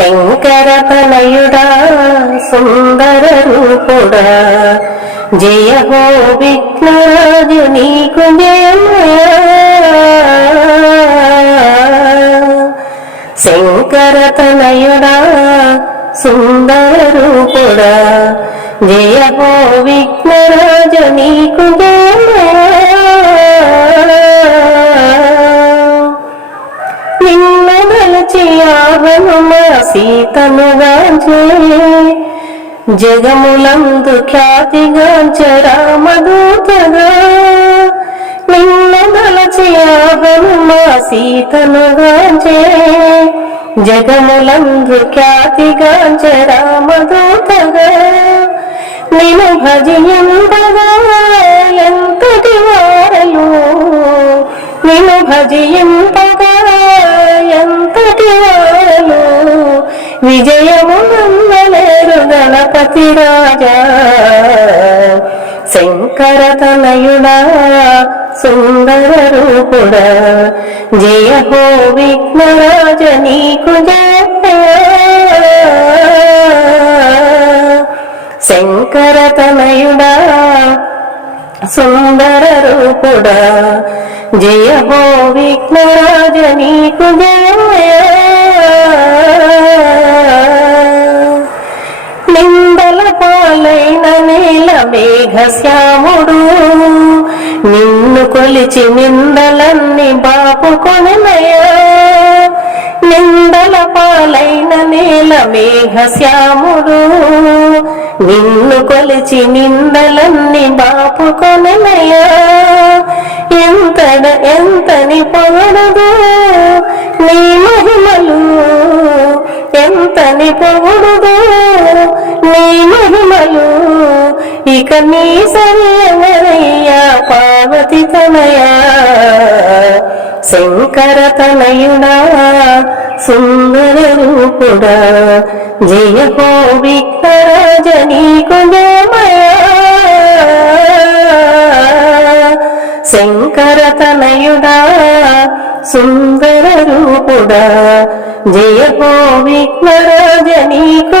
శంకర తనయుడా సుందర రూపుడా జయ హో విఘ్నరాజు నీకు శంకర తనయుడా సుందర రూపుడా జయ హో విఘ్నరాజు నీకు నిన్ను గలచి ఆగనుమ సీతనుగాంచే జగములందు ఖ్యాతిగాంచ రామదూతగా నిన్ను గలచి ఆగనుమ సీతనుగాంచే జగములందు ఖ్యాతిగాంచ రామదూతగా నిన్ను భజయంతగా ఎంతటి వారలు నిన్ను భజయంతగా ఎంతటి వారు విజయము నందలేరు గణపతి రాజా శంకర తనయుడా సుందర రూపుడా జయ హో విఘ్నరాజ నీకు జయ శంకర తనయుడా సుందర రూపుడా జయ హో విఘ్నరాజ నీకు జయ మేఘ శ్యాముడు నిన్ను కొలిచి నిందలన్నీ బాపుకొననయా నిందల పాలైన నేల మేఘ శ్యాముడు నిన్ను కొలిచి నిందలన్నీ బాపుకొననయా ఎంతడ ఎంతని పొగడదు నీ మహిమలు. ఎంతని పొగడదు నీ మహిమలు. ఇక నీ సరియనయ్యా పార్వతి తనయా శంకర తనయుడా సుందర రూపుడా జయ హో విఘ్నరాజ నీకు శంకర తనయుడా సుందర రూపుడా జయ హో విఘ్నరాజ నీకు